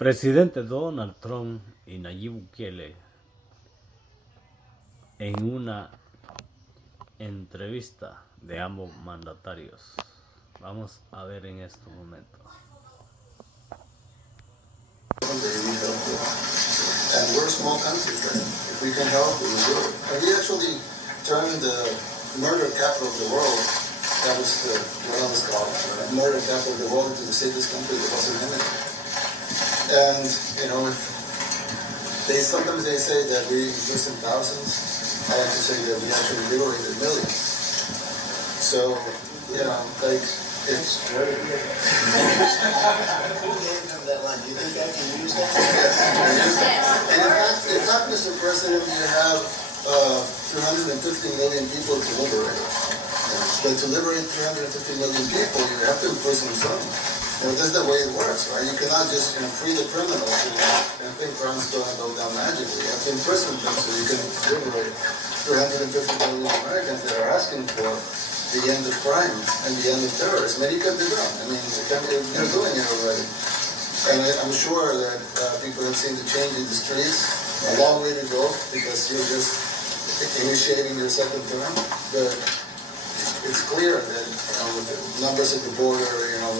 Presidente Donald Trump y Nayib Bukele en una entrevista de ambos mandatarios. Vamos a ver en estos momentos. And we're a small country, right? If we can help, we will do it. And we actually turned the murder capital of the world, that was what I was called, right? Murder capital of the world, into the safest country that wasn't in it. And, you know, sometimes they say that we exist in thousands. I like to say that we actually liberated millions. So, you know, like, it's very good. Who gave him that line? Do you think I can use that? Yes. And in fact, Mr. President, you have 350 million people to liberate. But to liberate 350 million people, you have to imprison some. You know, that's the way it works, right? You cannot just free the criminals and think crime's going to go down magically. You have to imprison them so you can liberate 350 million Americans that are asking for the end of crime and the end of terrorism. And you can do that. I mean, they're doing it already. And I'm sure that people have seen the change in the streets. A long way to go because you're just initiating your second term. But it's clear that, you know, with the numbers at the border, you know,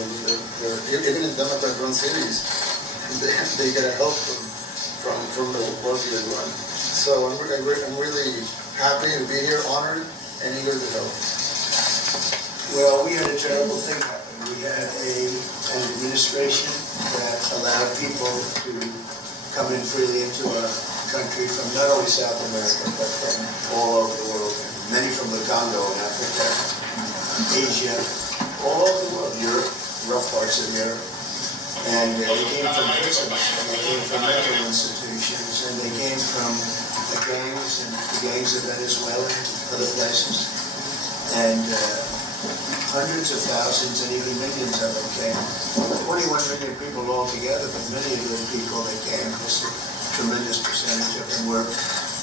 even in Democrat-run cities, they get a help from the work you're doing. So I'm really happy to be here, honored, and eager to help. Well, we had a terrible thing happen. We had an administration that allowed people to come in freely into our country from not only South America, but from all over the world. Many from the Congo in Africa, Asia, all over the world, Europe, rough parts of Europe. And they came from prisons, and they came from mental institutions, and they came from the gangs of Venezuela and other places. And hundreds of thousands and even millions of them came. 21 million people altogether, but many of those people that came, just a tremendous percentage of them were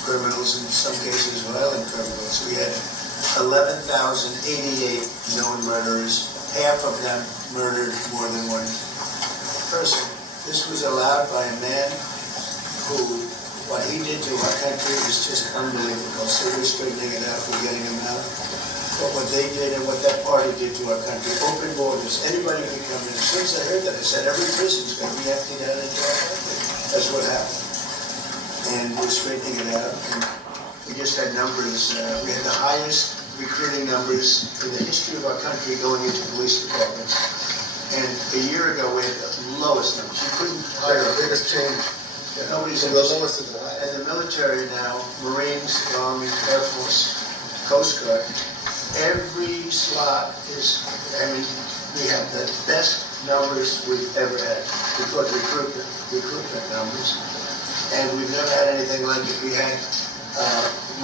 criminals, in some cases violent criminals. We had 11,088 known murderers, half of them murdered more than one person. This was allowed by a man who, what he did to our country is just unbelievable. So we're straightening it out, we're getting him out. But what they did and what that party did to our country, open borders, anybody could come in. As soon as I heard that, I said, every prison is going to be emptied out into our country. That's what happened. And we're straightening it out. And we just had numbers, we had the highest recruiting numbers in the history of our country going into police departments. And a year ago, we had the lowest numbers. You couldn't hire the biggest change. Nobody's from the lowest to the highest. And the military now, Marines, Army, Air Force, Coast Guard, every slot is, I mean, we have the best numbers we've ever had. We put recruitment numbers, and we've never had anything like it. We had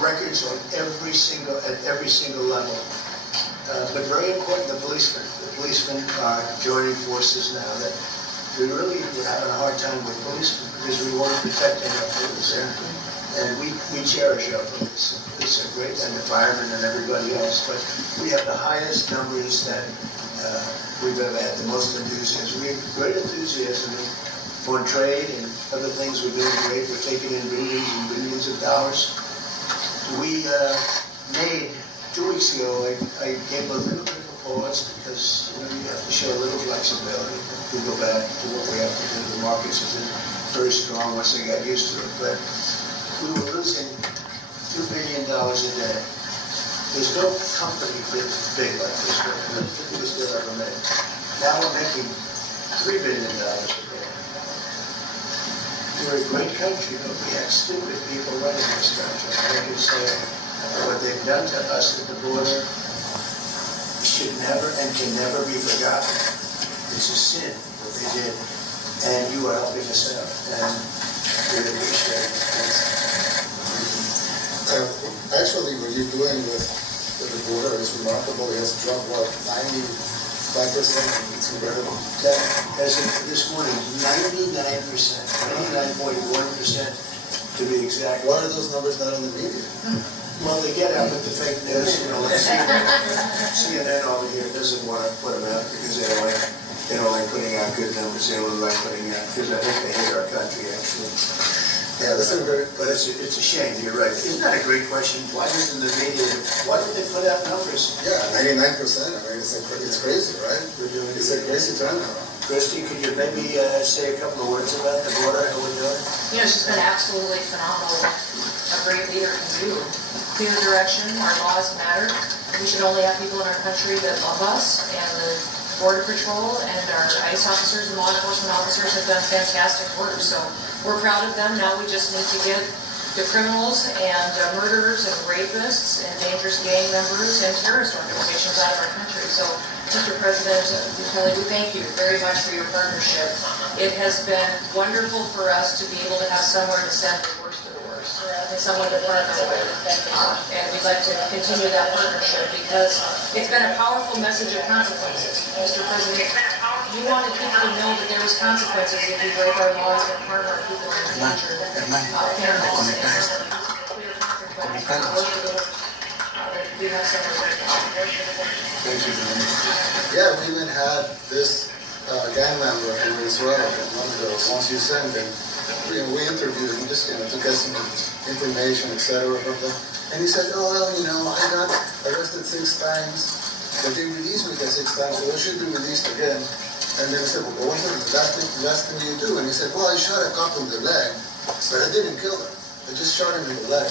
records on at every single level. But very important, the policemen. The policemen are joining forces now. That we're having a hard time with policemen because we want to protect our police. And we cherish our police. Police are great, and the firemen and everybody else. But we have the highest numbers that we've ever had, the most enthusiasm. We have great enthusiasm for trade and other things. We're doing great. We're taking in billions and billions of dollars. We made, 2 weeks ago, I gave a little bit of a pause because you have to show a little flexibility. We go back to what we have to do. The markets have been very strong once they got used to it. But we were losing $2 billion a day. There's no company big like this. The biggest deal ever made. Now we're making $3 billion a day. We're a great country, but we have stupid people running this country. I can say what they've done to us at the border should never and can never be forgotten. It's a sin what they did, and you are helping us out, and we appreciate it. Actually, what you're doing with the border is remarkable. It has dropped, what, 95%? It's incredible. That, as of this morning, 99%, 99.1% to be exact. Why are those numbers not in the media? Well, they get out with the fake news, like CNN over here doesn't want to put them out because they don't like They don't like putting out good numbers. They don't like putting out, because I think they hate our country, actually. Yeah, this is very, But it's a shame, you're right. Isn't that a great question? Why doesn't the media, why don't they put out numbers? yeah, 99%. I mean, it's crazy, right? It's a crazy turnaround. Christy, could you maybe say a couple of words about the border, how we're doing? You know, she's been absolutely phenomenal. A great leader can do. Clear direction, our laws matter. We should only have people in our country that love us, and the Border Patrol and our ICE officers and law enforcement officers have done fantastic work. So we're proud of them. Now we just need to get the criminals and murderers and rapists and dangerous gang members and terrorist organizations out of our country. So, Mr. President Bukele, we thank you very much for your partnership. It has been wonderful for us to be able to have somewhere to send the worst of the worst, and someone to partner with. And we'd like to continue that partnership because it's been a powerful message of consequences. Mr. President, you wanted people to know that there was consequences if we break our laws and harm our people and endanger families. We have somewhere to go. Thank you, Dominic. Yeah, we even had this gang member from Israel, one of those ones you send, and we interviewed him just, to get some information, etc. from them. And he said, oh, well, I got arrested 6 times, but they released me the 6 times, so I should be released again. And then he said, well, what's the last thing you do? And he said, well, I shot a cop in the leg, but I didn't kill him. I just shot him in the leg.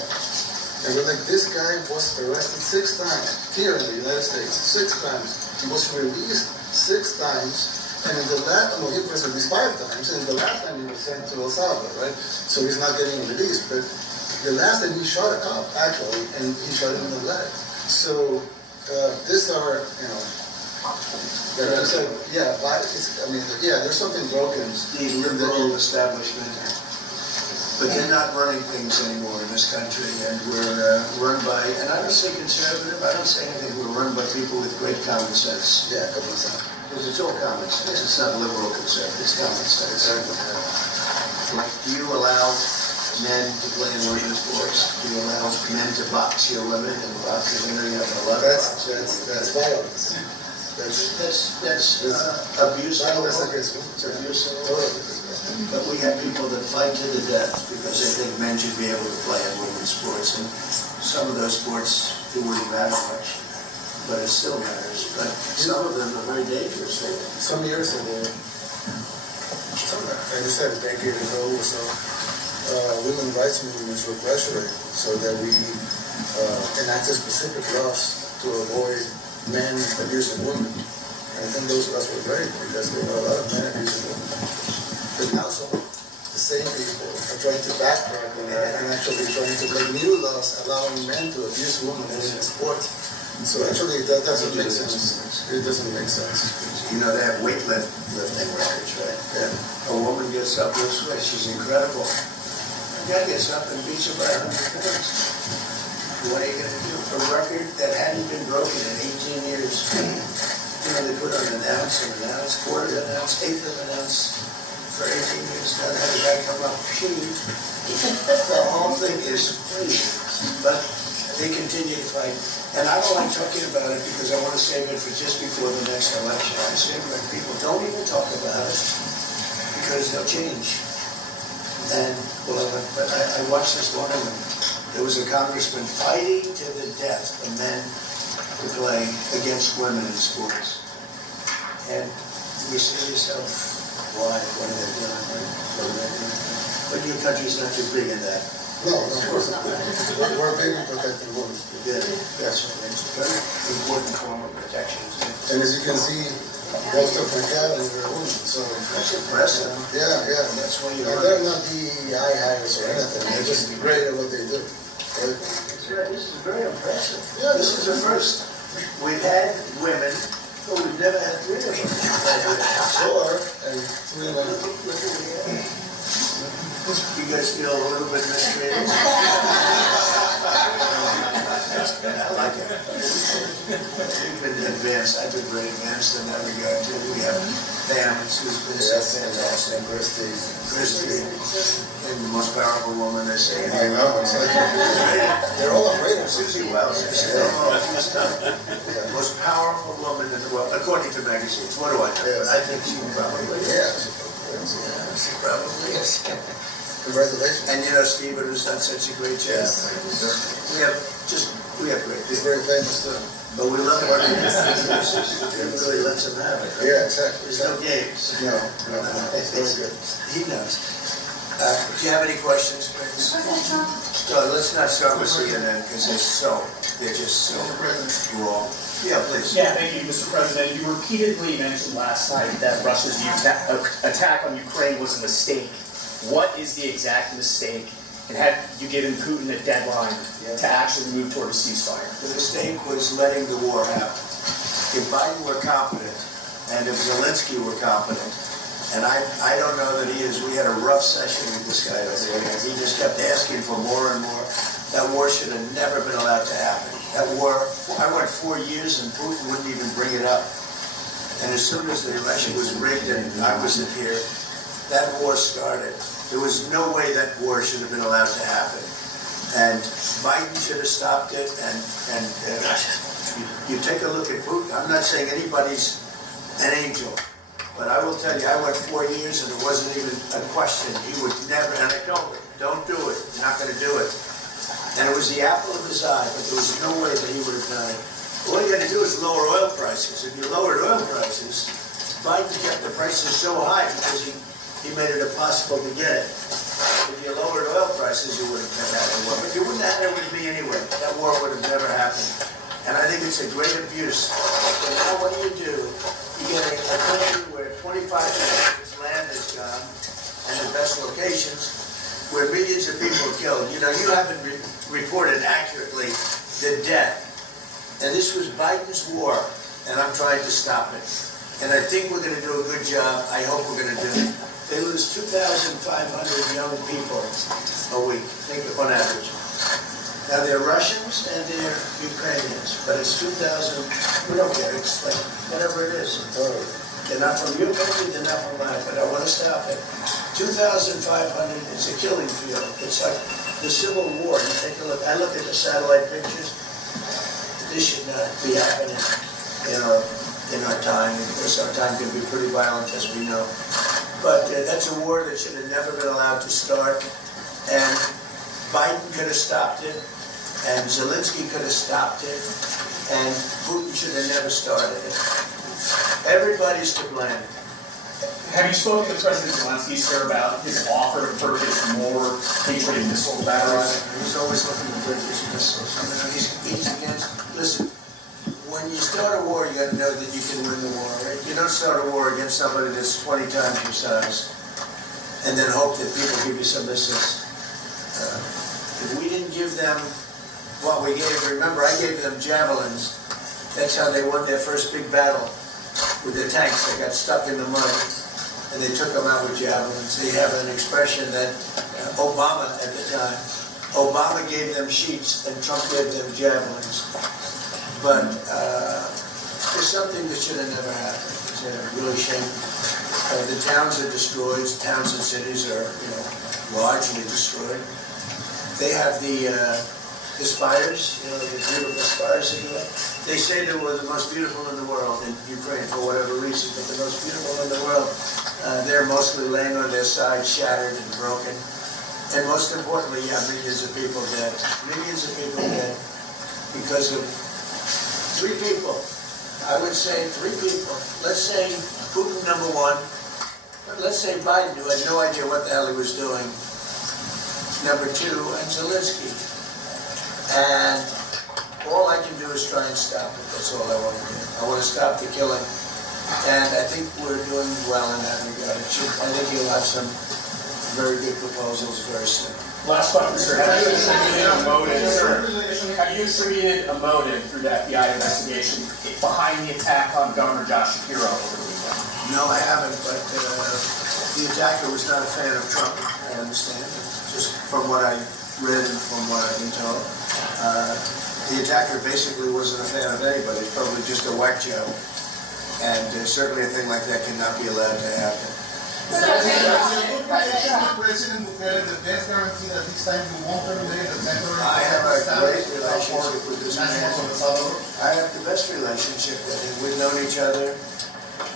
And we're like, this guy was arrested 6 times here in the United States, 6 times. He was released 6 times, and in the last, he was released 5 times, and the last time he was sent to El Salvador, right? So he's not getting released, but the last time he shot a cop, actually, and he shot him in the leg. So these are, like I said, yeah, there's something broken. The liberal establishment. But they're not running things anymore in this country, and we're run by, and I don't say conservative, I don't say anything, we're run by people with great common sense. Yeah, common sense. Because it's all common sense, it's not liberal conservative, it's common sense. Do you allow men to play in women's sports? Do you allow men to box your women and box your women? You have a lot of That's violence. That's abuse. Violence against women. It's abuse. Totally. But we have people that fight to the death because they think men should be able to play in women's sports. And some of those sports, it wouldn't matter much, but it still matters. But some of them are very dangerous. Some years ago, like I said, a decade ago or so, women's rights movements were pressuring so that we enacted specific laws to avoid men abusing women. And I think those laws were great because there were a lot of men abusing women. But now the same people are trying to backtrack on that and actually trying to make new laws allowing men to abuse women in sports. So actually that doesn't make sense. It doesn't make sense. They have weightlifting records, right? Yeah. A woman gets up this way, she's incredible. A guy gets up and beats her by 100 pounds. What are you going to do? A record that hadn't been broken in 18 years. They put on an ounce, quarter of an ounce, eighth of an ounce. For 18 years, now how did that come up? The whole thing is free, but they continue to fight. And I don't like talking about it because I want to save it for just before the next election. I say when people don't even talk about it because they'll change. And but I watched this one of them. There was a congressman fighting to the death for men to play against women in sports. And you say to yourself, why? What are they doing? But your country's not too big in that. No, of course not. We're big in protecting women. Yeah, that's right. It's a very important form of protection. And as you can see, most of my cabins are women. So That's impressive. yeah. That's why you And are. they're not DEI hires or anything. They're just great at what they do. Right? That's right. This is very impressive. Yeah. This is the first. We've had women, but we've never had 3 of them. 4 and 3 of them. Look what we have. You guys feel a little bit mistreated? I like it. We've been advanced. I've been very advanced in that regard too. We have families who's been so fantastic. Christy. And the most powerful woman, they say. I know, it's like, they're all afraid of Susie Wells. The most powerful woman in the world, according to magazines. What do I know? Yes. I think she probably is. Yeah. Yeah, she probably is. Congratulations. And you know, Stephen has done such a great job. We have great He's people. very famous too. But we love working with him. He really lets him have it. Yeah, exactly. There's no games. No, it's very good. He knows. Do you have any questions, please? So let's not start with CNN because they're just so wrong. Yeah, please. Yeah, thank you, Mr. President. You repeatedly mentioned last night that Russia's attack on Ukraine was a mistake. What is the exact mistake? And have you given Putin a deadline to actually move toward a ceasefire? The mistake was letting the war happen. If Biden were competent, and if Zelensky were competent, and I don't know that he is, we had a rough session with this guy. He just kept asking for more and more. That war should have never been allowed to happen. That war, I went 4 years and Putin wouldn't even bring it up. And as soon as the election was rigged and I wasn't here, that war started. There was no way that war should have been allowed to happen. And Biden should have stopped it. And you take a look at Putin. I'm not saying anybody's an angel. But I will tell you, I went 4 years and it wasn't even a question. He would never, and I told him, don't do it. You're not going to do it. And it was the apple of his eye, but there was no way that he would have done it. All you got to do is lower oil prices. If you lowered oil prices, Biden kept the prices so high because he made it impossible to get it. If you lowered oil prices, you would have never had a war. But you wouldn't have had it with me anyway. That war would have never happened. And I think it's a great abuse. So now what do? You get a country where 25% of its land is gone, and the best locations, where millions of people are killed. You know, you haven't reported accurately the death. And this was Biden's war, and I'm trying to stop it. And I think we're going to do a good job. I hope we're going to do it. They lose 2,500 young people a week, think on average. Now they're Russians and they're Ukrainians, but it's 2,000, we don't care, it's like whatever it is. They're not from your country, they're not from mine, but I want to stop it. 2,500 is a killing field. It's like the Civil War. You take a look, I look at the satellite pictures. This should not be happening in our time. Of course, our time can be pretty violent, as we know. But that's a war that should have never been allowed to start. And Biden could have stopped it, and Zelensky could have stopped it, and Putin should have never started it. Everybody's to blame. Have you spoken to President Zelensky, sir, about his offer to purchase more Patriot missile batteries? He's always looking to purchase missiles. He's against, listen, when you start a war, you got to know that you can win the war, right? You don't start a war against somebody that's 20 times your size and then hope that people give you some missiles. If we didn't give them what we gave, remember I gave them javelins. That's how they won their first big battle with the tanks. They got stuck in the mud and they took them out with javelins. They have an expression that Obama at the time, Obama gave them sheets and Trump gave them javelins. But there's something that should have never happened. It's a really shame. The towns are destroyed. Towns and cities are, largely destroyed. They have the spires, the beautiful spires that you have. They say they were the most beautiful in the world in Ukraine for whatever reason, but the most beautiful in the world. They're mostly laying on their sides, shattered and broken. And most importantly, you have millions of people dead. Millions of people dead because of 3 people. I would say 3 people. Let's say Putin, number 1. But let's say Biden, who had no idea what the hell he was doing. Number 2, and Zelensky. And all I can do is try and stop it. That's all I want to do. I want to stop the killing. And I think we're doing well in that regard. I think you'll have some very good proposals very soon. Last question, sir. Have you attributed a motive, sir? Have you attributed a motive through the FBI investigation behind the attack on Governor Josh Shapiro over the weekend? No, I haven't, but the attacker was not a fan of Trump, I understand, just from what I read and from what I've been told. The attacker basically wasn't a fan of anybody, probably just a whack job. And certainly a thing like that cannot be allowed to happen. President is the best guarantee that this time we won't terminate the temporary I have a great relationship for with this man. nationals of El Salvador? I have the best relationship with him. We've known each other.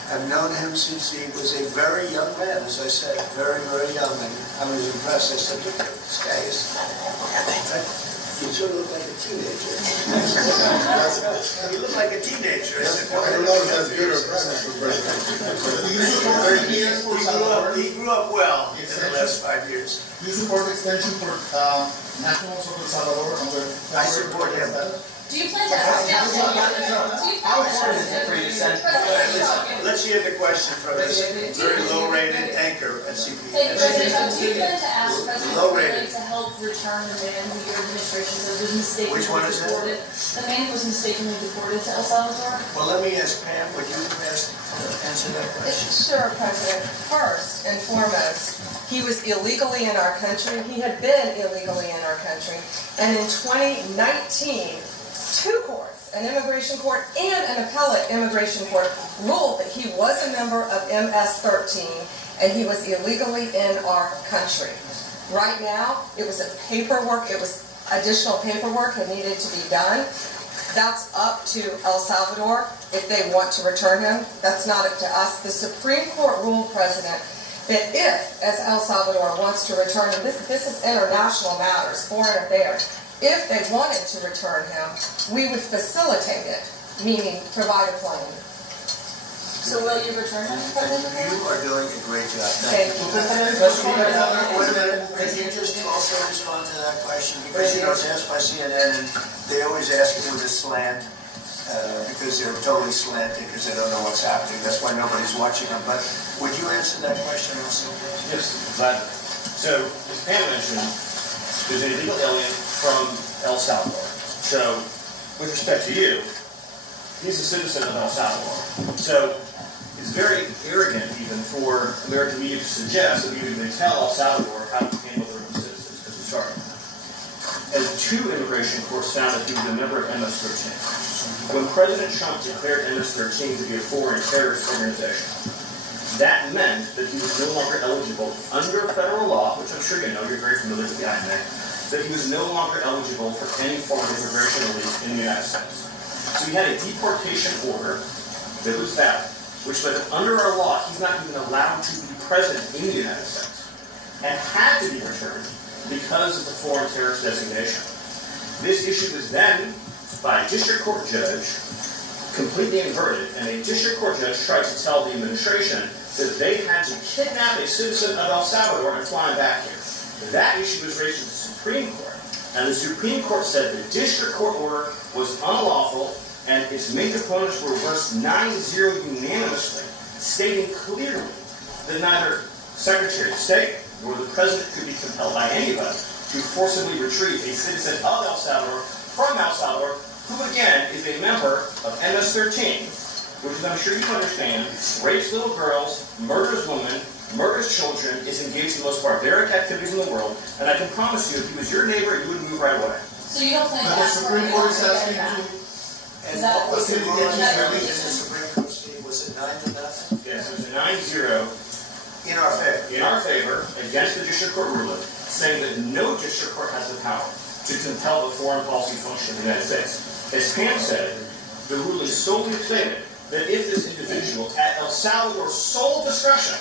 I've known him since he was a very young man, as I said, very, very young. And I was impressed. I said, look at this guy. You sort of look like a teenager. You look like a teenager. I said, I don't know if that's good or bad, Mr. President. He grew up well in the last 5 years. Do you support the extension for nationals of El Salvador under? I support him. Do you plan to ask Let's hear the question from this very low-rated anchor at CPS. Do you plan to ask President Low-rated. Bukele to help return the man who your administration says was mistakenly Which one is that? deported? The man who was mistakenly deported to El Salvador? Well, let me ask Pam, would you answer that question? Sure, President. First and foremost, he was illegally in our country. He had been illegally in our country. And in 2019, two courts, an immigration court and an appellate immigration court, ruled that he was a member of MS-13 and he was illegally in our country. Right now, it was additional paperwork that needed to be done. That's up to El Salvador if they want to return him. That's not up to us. The Supreme Court ruled, President, that if, as El Salvador wants to return him, this is international matters, foreign affairs, if they wanted to return him, we would facilitate it, meaning provide a plane. So will you return him, President Bukele? You are doing a great job. Thank you. Wait a minute, can you just also respond to that question? Because, you know, it's asked by CNN, and they always ask it with a slant, because they're totally slanted, because they don't know what's happening. That's why nobody's watching them. But would you answer that question also? Yes, gladly. So, as Pam mentioned, there's an illegal alien from El Salvador. So, with respect to you, he's a citizen of El Salvador. So, it's very arrogant even for American media to suggest that we would even tell El Salvador how to handle their own citizens, because we started. As two immigration courts found that he was a member of MS-13. When President Trump declared MS-13 to be a foreign terrorist organization, that meant that he was no longer eligible under federal law, which I'm sure you know, you're very familiar with the INA, that he was no longer eligible for any form of immigration relief in the United States. So he had a deportation order that was valid, which meant that under our law, he's not even allowed to be present in the United States, and had to be returned because of the foreign terrorist designation. This issue was then, by a district court judge, completely inverted, and a district court judge tried to tell the administration that they had to kidnap a citizen of El Salvador and fly him back here. That issue was raised to the Supreme Court, and the Supreme Court said the district court order was unlawful, and its main components were reversed 9-0 unanimously, stating clearly that neither Secretary of State nor the President could be compelled by anybody to forcibly retrieve a citizen of El Salvador from El Salvador, who again is a member of MS-13, which, as I'm sure you understand, rapes little girls, murders women, murders children, is engaged in the most barbaric activities in the world, and I can promise you, if he was your neighbor, you would move right away. So you don't plan to But the ask for Supreme Court is anyone to asking get back? to. And that- what was the is ruling that- in the Supreme Court, Steve? Was it 9-0? Yes, it was a 9-0 In our favor. in our favor against the district court ruling, saying that no district court has the power to compel the foreign policy function of the United States. As Pam said, the ruling solely stated that if this individual, at El Salvador's sole discretion,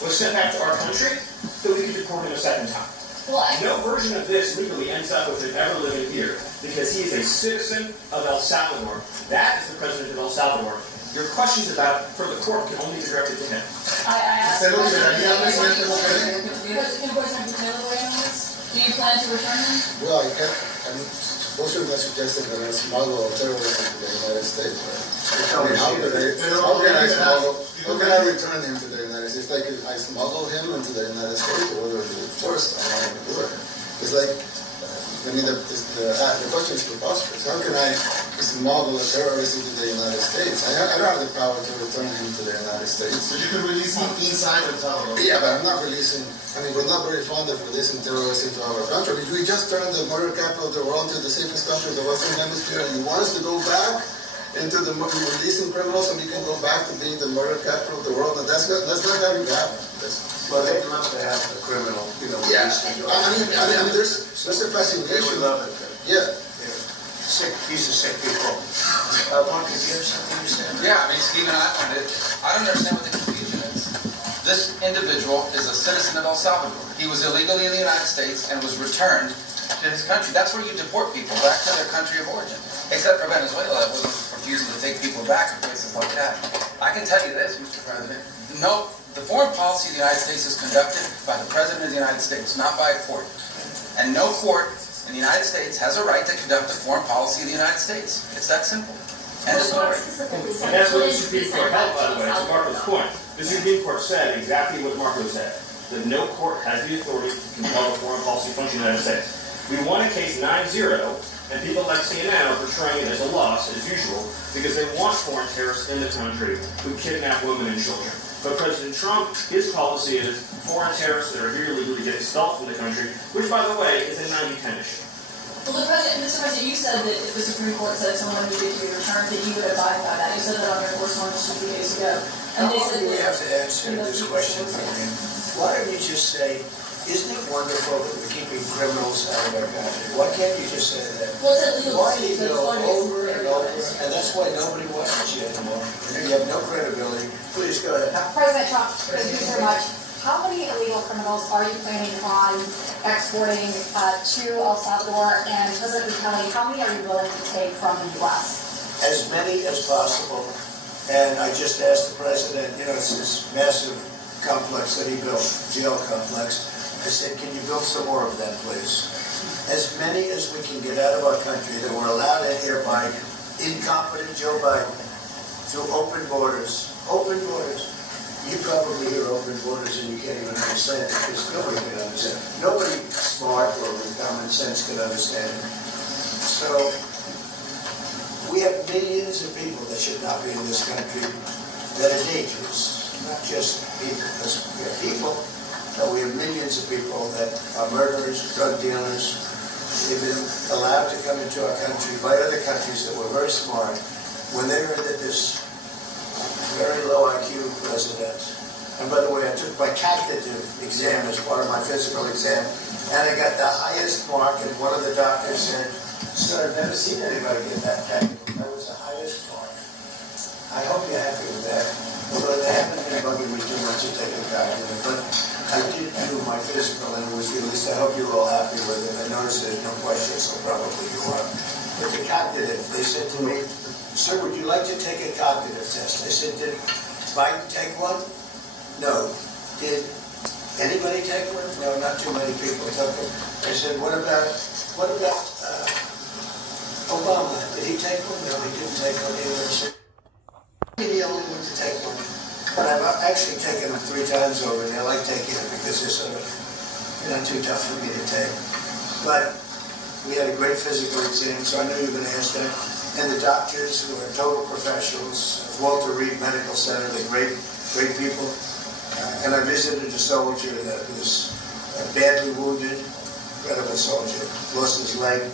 was sent back to our country, that we could deport him a second time. Well, No version of this legally ends up with him ever living here, because he is a citizen of El Salvador. That is the president of El Salvador. Your questions about for the court can only be directed to him. I asked Se lo President liberaría Presidente Bukele. President Bukele weigh in on this? Do you plan to return him? Well, I can't, I'm supposed to suggest that I smuggle terrorism to the United States, right? I mean, how can I return him to the United States? Like I smuggle him into the United States, or whether first I want to do it. It's like, I mean, the question is preposterous. How can I smuggle a terrorist into the United States? I don't have the power to return him to the United States. So you can release him inside El Salvador? Yeah, but I'm not releasing, I mean, we're not very fond of releasing terrorists into our country. We just turned the murder capital of the world into the safest country of the Western Hemisphere, and you want us to go back into releasing criminals so we can go back to being the murder capital of the world? And that's not how you happen. Well, they'd love to have a criminal, you know. Yeah, there's a fascination. They would love it. Yeah. Sick, piece of sick people. Blanca, do you have something to say? Yeah, I mean, Stephen, I don't understand what the confusion is. This individual is a citizen of El Salvador. He was illegally in the United States and was returned to his country. That's where you deport people, back to their country of origin. Except for Venezuela, that was refusing to take people back to places like that. I can tell you this, Mr. President. No, the foreign policy of the United States is conducted by the President of the United States, not by a court. And no court in the United States has a right to conduct the foreign policy of the United States. It's that simple. End of story. And that's what the Supreme Court held, by the way, to Marco's point. The Supreme Court said exactly what Marco said, that no court has the authority to compel the foreign policy function of the United States. We won a case 9-0, and people like CNN are portraying it as a loss, as usual, because they want foreign terrorists in the country who kidnap women and children. But President Trump, his policy is foreign terrorists that are here illegally get expelled from the country, which, by the way, is a 90-10 issue. Well, Mr. President, you said that if the Supreme Court said someone needed to be returned, that you would abide by that. You said that on your correspondence a few days ago. And they said We have to answer this question, Marion. Why don't you just say, isn't it wonderful that we're keeping criminals out of our country? Why can't you just say that? Well, it's illegal. Why do you go over and over, and that's why nobody watches you anymore. You have no credibility. Please go ahead. President Trump, thank you very much. How many illegal criminals are you planning on exporting to El Salvador? And President Bukele, how many are you willing to take from the U.S.? As many as possible. And I just asked the president, it's this massive complex that he built, jail complex. I said, can you build some more of them, please? As many as we can get out of our country that were allowed in here by incompetent Joe Biden through open borders. Open borders. You probably hear open borders and you can't even understand it because nobody can understand it. Nobody smart or with common sense can understand it. So we have millions of people that should not be in this country that are dangerous, not just people. We have people, but we have millions of people that are murderers, drug dealers. They've been allowed to come into our country by other countries that were very smart when they heard that this very low IQ president. And by the way, I took my cognitive exam as part of my physical exam, and I got the highest mark, and one of the doctors said, sir, I've never seen anybody get that cognitive. That was the highest mark. I hope you're happy with that. Although they haven't been bugging me too much to take a cognitive, but I did do my physical, and it was released. I hope you're all happy with it. I noticed there's no question, so probably you are. But the cognitive, they said to me, sir, would you like to take a cognitive test? I said, did Biden take one? No. Did anybody take one? No, not too many people took it. I said, what about Obama? Did he take one? No, he didn't take one either. I said, he's the only one to take one. But I've actually taken them 3 times over, and I like taking them because they're sort of, too tough for me to take. But we had a great physical exam, so I knew you were going to ask that. And the doctors who are total professionals, Walter Reed Medical Center, they're great people. And I visited a soldier that was badly wounded, incredible soldier, lost his leg,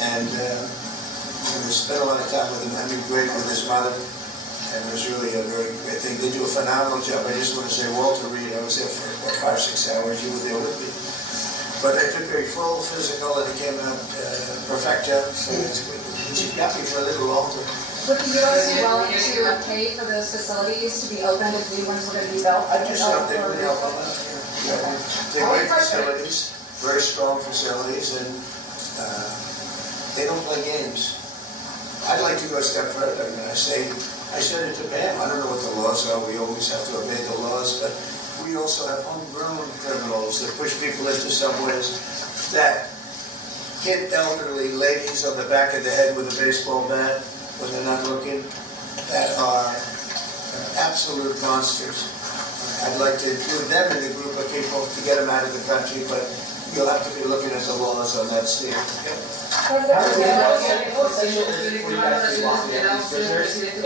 and we spent a lot of time with him. I mean, great with his mother, and it was really a very great thing. They do a phenomenal job. I just want to say, Walter Reed, I was there for 5-6 hours. You were there with me. But I took a full physical, and it came out perfecto, so it's good. She got me for a little longer. Would the U.S. be willing to pay for those facilities to be opened if new ones were going to be built? I just thought they would help them out. They're great facilities, very strong facilities, and they don't play games. I'd like to go a step further. I mean, I said it to Pam, I don't know what the laws are. We always have to obey the laws, but we also have homegrown criminals that push people into subways, that hit elderly ladies on the back of the head with a baseball bat when they're not looking, that are absolute monsters. I'd like to include them in the group of people to get them out of the country, but you'll have to be looking at the laws on that state. And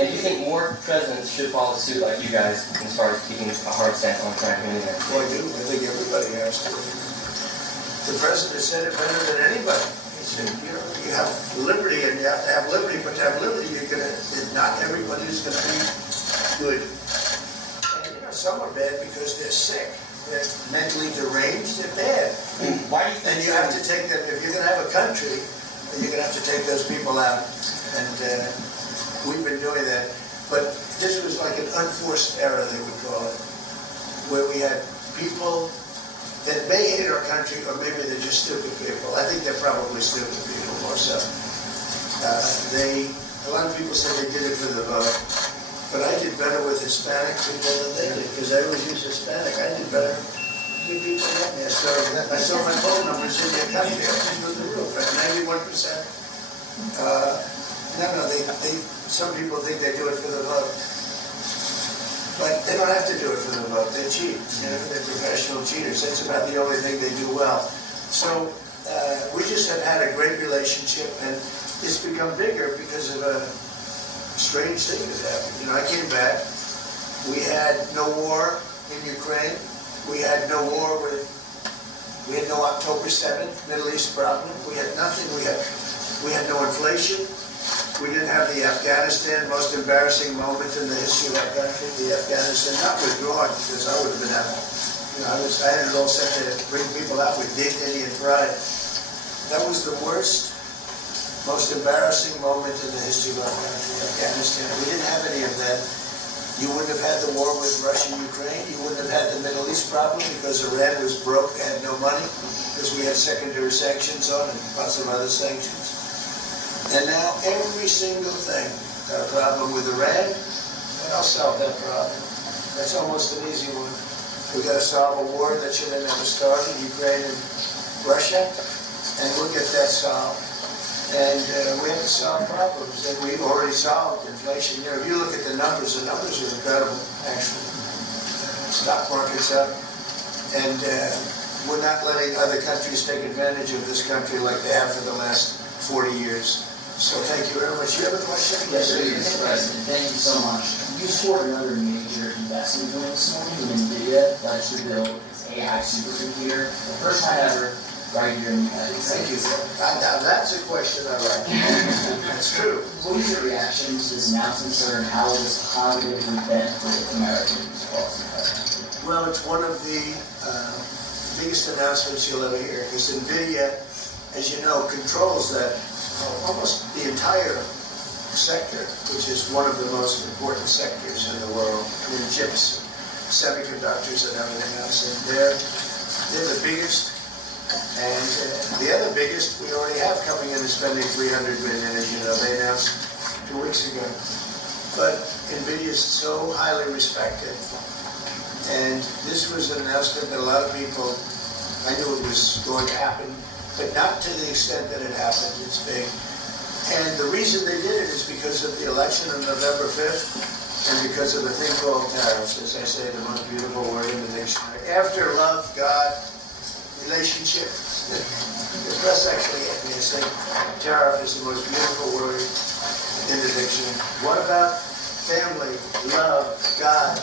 do you think more presidents should follow suit like you guys as far as keeping a hard stance on crime here? Well, I do. I think everybody has to. The president said it better than anybody. He said, you have liberty, and you have to have liberty, but to have liberty, not everybody's going to be good. And some are bad because they're sick. They're mentally deranged. They're bad. then you have to take them, if you're gonna have a country, then you're gonna have to take those people out. And we've been doing that. But this was like an unforced error, they would call it, where we had people that may hate our country, or maybe they're just stupid people. I think they're probably stupid people more so. A lot of people say they did it for the vote, but I did better with Hispanic people than they did, because I always use Hispanic. I did better. Give people like me. I saw my phone numbers in your country, I was through the roof, at 91%. No, some people think they do it for the vote. But they don't have to do it for the vote. They cheat. They're professional cheaters. That's about the only thing they do well. So we just have had a great relationship, and it's become bigger because of a strange thing that happened. I came back. We had no war in Ukraine. We had no war we had no October 7th Middle East problem. We had nothing. We had no inflation. We didn't have the Afghanistan, most embarrassing moment in the history of our country, the Afghanistan, not withdrawn, because I would have been out. I had it all set to bring people out with dignity and pride. That was the worst, most embarrassing moment in the history of our country, Afghanistan. We didn't have any of that. You wouldn't have had the war with Russia and Ukraine. You wouldn't have had the Middle East problem because Iran was broke, they had no money, because we had secondary sanctions on and lots of other sanctions. And now every single thing, got a problem with Iran, and I'll solve that problem. That's almost an easy one. We got to solve a war that should have never started, Ukraine and Russia, and we'll get that solved. And we have to solve problems, and we've already solved inflation. If you look at the numbers are incredible, actually. Stock market's up, and we're not letting other countries take advantage of this country like they have for the last 40 years. So thank you very much. You have a question? Yes, sir. Mr. President, thank you so much. You scored another major investment bill this morning with NVIDIA, that should build its AI supercomputer, the first time ever, right here in the United States. Thank you. Now that's a question I like. That's true. What is your reaction to this announcement, sir, and how will this positively benefit Americans across the country? Well, it's one of the biggest announcements you'll ever hear, because NVIDIA, as you know, controls that almost the entire sector, which is one of the most important sectors in the world, between chips, semiconductors, and everything else. And they're the biggest. And the other biggest we already have coming in and spending $300 billion, as you know, they announced 2 weeks ago. But NVIDIA is so highly respected. And this was an announcement that a lot of people, I knew it was going to happen, but not to the extent that it happened. It's big. And the reason they did it is because of the election on November 5th and because of a thing called tariffs, as I say, the most beautiful word in the dictionary. After love, God, relationship. The press actually had me say tariff is the most beautiful word in the dictionary. What about family, love, God?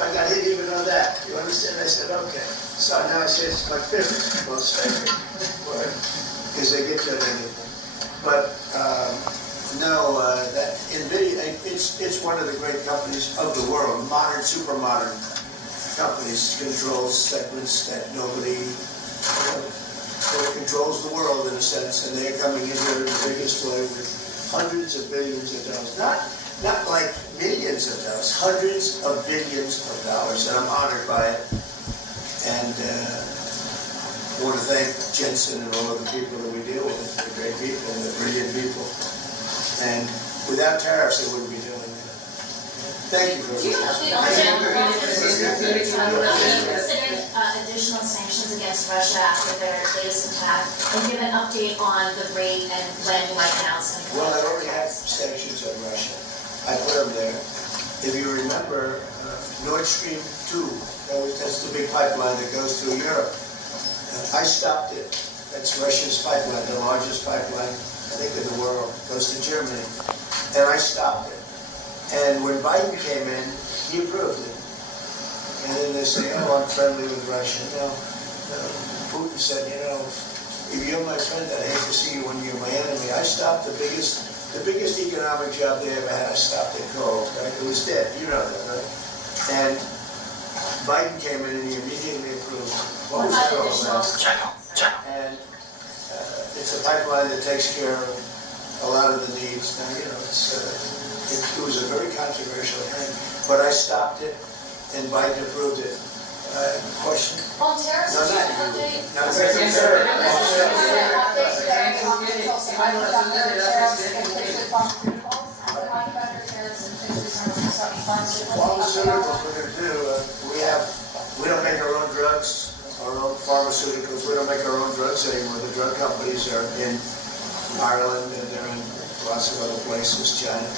I didn't even know that. You understand? I said, okay. So now I say it's my favorite, most favorite word, because they get to anything. But that NVIDIA, it's one of the great companies of the world, modern, super modern companies, controls segments that nobody, it controls the world in a sense, and they're coming in here in the biggest way with hundreds of billions of dollars. Not like millions of dollars, hundreds of billions of dollars, and I'm honored by it. And I want to thank Jensen and all of the people that we deal with, the great people, the brilliant people. And without tariffs, they wouldn't be doing it. Thank you for considered additional sanctions against Russia after their latest attack, and give an update on the rate and when you might announce them. Well, I already have sanctions on Russia. I put them there. If you remember, Nord Stream 2, that's the big pipeline that goes through Europe. I stopped it. That's Russia's pipeline, the largest pipeline, I think, in the world. Goes to Germany. And I stopped it. And when Biden came in, he approved it. And then they say, oh, I'm friendly with Russia. No. Putin said, if you're my friend, I hate to see you when you're my enemy. I stopped the biggest economic job they ever had. I stopped it cold, right? It was dead. You know that, right? And Biden came in and he immediately approved. What was that all about? And it's a pipeline that takes care of a lot of the needs. Now, you know, it was a very controversial thing, but I stopped it, and Biden approved it. Question? On tariffs, No, not update? you. No, Secretary. Pharmaceuticals, we're going to do, we don't make our own drugs, our own pharmaceuticals. We don't make our own drugs anymore. The drug companies are in Ireland and they're in lots of other places, China.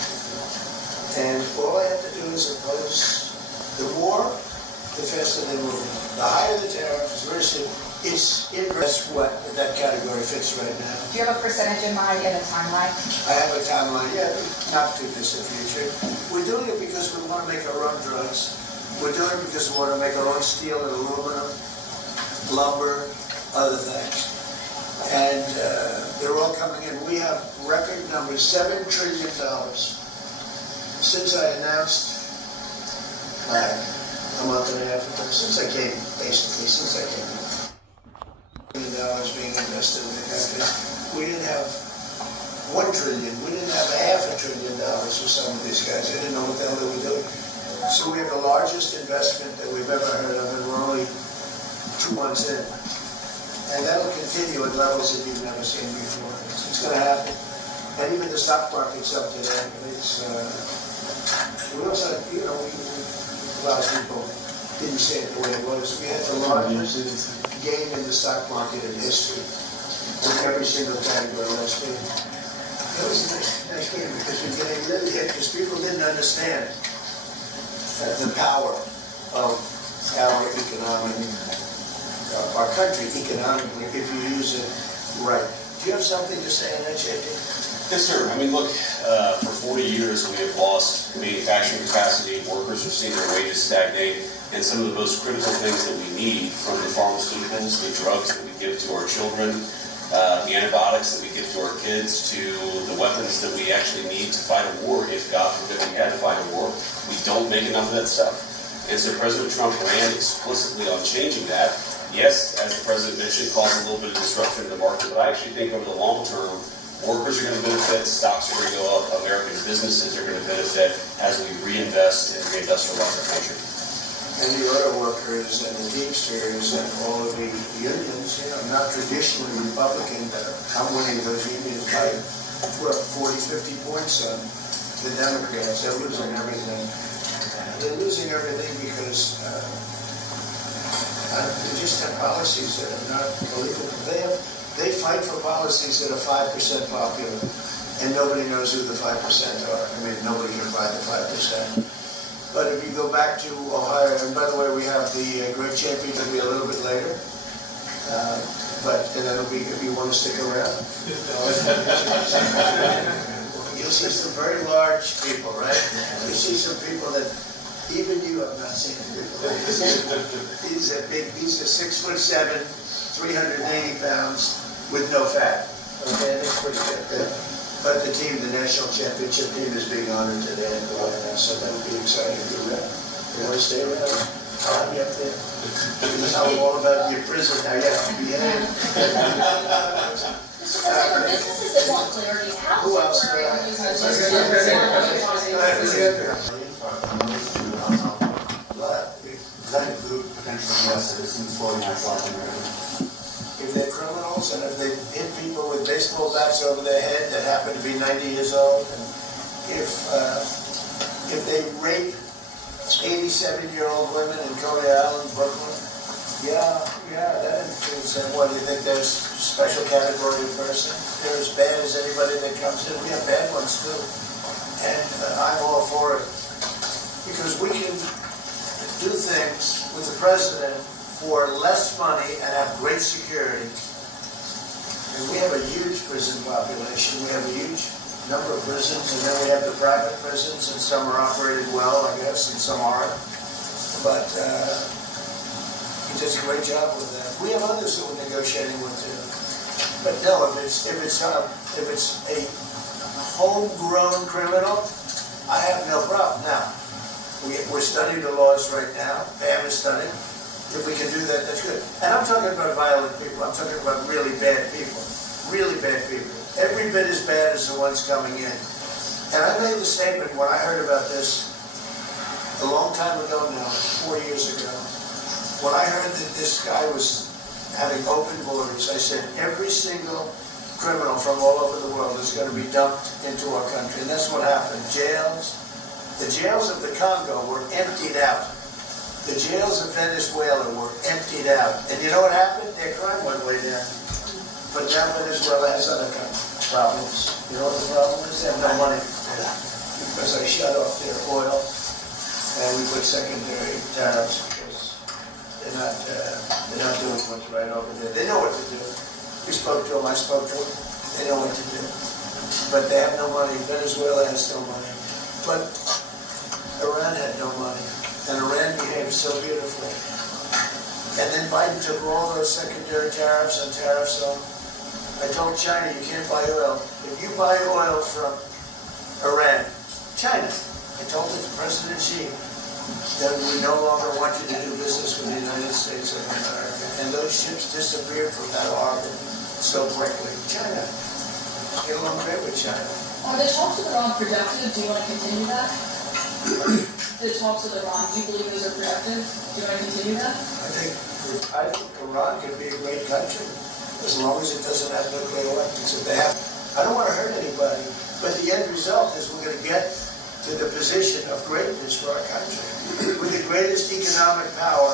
And all I have to do is oppose the more, the faster they move. The higher the tariff, it's very simple. That's what that category fits right now. Do you have a percentage in mind and a timeline? I have a timeline, yeah, not too distant future. We're doing it because we want to make our own drugs. We're doing it because we want to make our own steel and aluminum, lumber, other things. And they're all coming in. We have record numbers, $7 trillion. Since I announced a month and a half ago, since I came dollars being invested in the country. We didn't have $1 trillion. We didn't have $500 billion for some of these guys. They didn't know what the hell they were doing. So we have the largest investment that we've ever heard of, and we're only 2 months in. And that'll continue at levels that you've never seen before. It's going to happen. And even the stock market's up today. We also, you know, a lot of people didn't say it the way it was. We had the largest gain in the stock market in history in every single category last week. It was a nice game because we're getting really hit because people didn't understand the power of our economic, our country economically if you use it right. Do you have something to say on that, JP? Yes, sir. I mean, look, for 40 years we have lost manufacturing capacity. Workers have seen their wages stagnate. And some of the most critical things that we need, from the pharmaceuticals, the drugs that we give to our children, the antibiotics that we give to our kids, to the weapons that we actually need to fight a war, if God forbid we had to fight a war, we don't make enough of that stuff. And so President Trump ran explicitly on changing that. Yes, as the President mentioned, caused a little bit of disruption in the market, but I actually think over the long term, workers are going to benefit, stocks are going to go up, American businesses are going to benefit as we reinvest and reindustrialize our country. And the auto workers and the Teamsters and all of the unions, you know, not traditionally Republican, but I'm winning those unions by 40, 50 points on the Democrats. They're losing everything. They're losing everything because they just have policies that are not believable. They fight for policies that are 5% popular, and nobody knows who the 5% are. I mean, nobody can find the 5%. But if you go back to Ohio, and by the way, we have the great champion will be a little bit later, and that'll be if you want to stick around. You'll see some very large people, right? You'll see some people that even you have not seen. These are 6'7", 380 pounds with no fat. Okay, that's pretty good. But the team, the national championship team, is being honored today at the White House, so that'll be exciting to read. You want to stay around? I'll be up there. This is how I'm all about your prison. Now you have to behave. For businesses that want clarity, how Who else? temporary are these measures? Does that include potentially U.S. citizens voting outside America? If they're criminals and if they hit people with baseball bats over their head that happen to be 90 years old, and if they rape 87-year-old women in Coney Island, Brooklyn, yeah, that includes them. What, do you think there's a special category of person? They're as bad as anybody that comes in. We have bad ones too. And I'm all for it. Because we can do things with the president for less money and have great security. And we have a huge prison population. We have a huge number of prisons, and then we have the private prisons, and some are operated well, I guess, and some aren't. But he does a great job with that. We have others that we're negotiating with too. But no, if it's a homegrown criminal, I have no problem. Now, we're studying the laws right now. Pam is studying. If we can do that, that's good. And I'm talking about violent people. I'm talking about really bad people. Really bad people. Every bit as bad as the ones coming in. And I made the statement when I heard about this a long time ago now, 4 years ago. When I heard that this guy was having open borders, I said every single criminal from all over the world is going to be dumped into our country. And that's what happened. Jails. The jails of the Congo were emptied out. The jails of Venezuela were emptied out. And you know what happened? Their crime went way down. But now Venezuela has other problems. You know what the problem is? They have no money. Because I shut off their oil and we put secondary tariffs because they're not doing what's right over there. They know what to do. We spoke to them, I spoke to them. They know what to do. But they have no money. Venezuela has no money. But Iran had no money. And Iran behaved so beautifully. And then Biden took all those secondary tariffs and tariffs on. I told China, you can't buy oil. If you buy oil from Iran, China, I told it to President Xi, that we no longer want you to do business with the United States of America. And those ships disappeared from that harbor so quickly. China, get along great with China. Are the talks with Iran productive? Do you want to continue that? The talks with Iran, do you believe those are productive? Do you want to continue that? I think Iran can be a great country as long as it doesn't have nuclear weapons. If they have, I don't want to hurt anybody, but the end result is we're going to get to the position of greatness for our country. We're the greatest economic power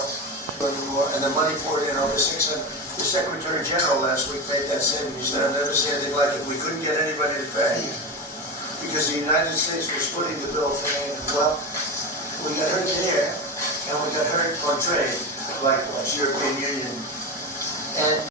anymore, and the money poured in over 600. The Secretary General last week made that statement. He said, I've never seen anything like it. We couldn't get anybody to pay because the United States was footing the bill for aid. Well, we got hurt there, and we got hurt on trade, likewise, European Union. And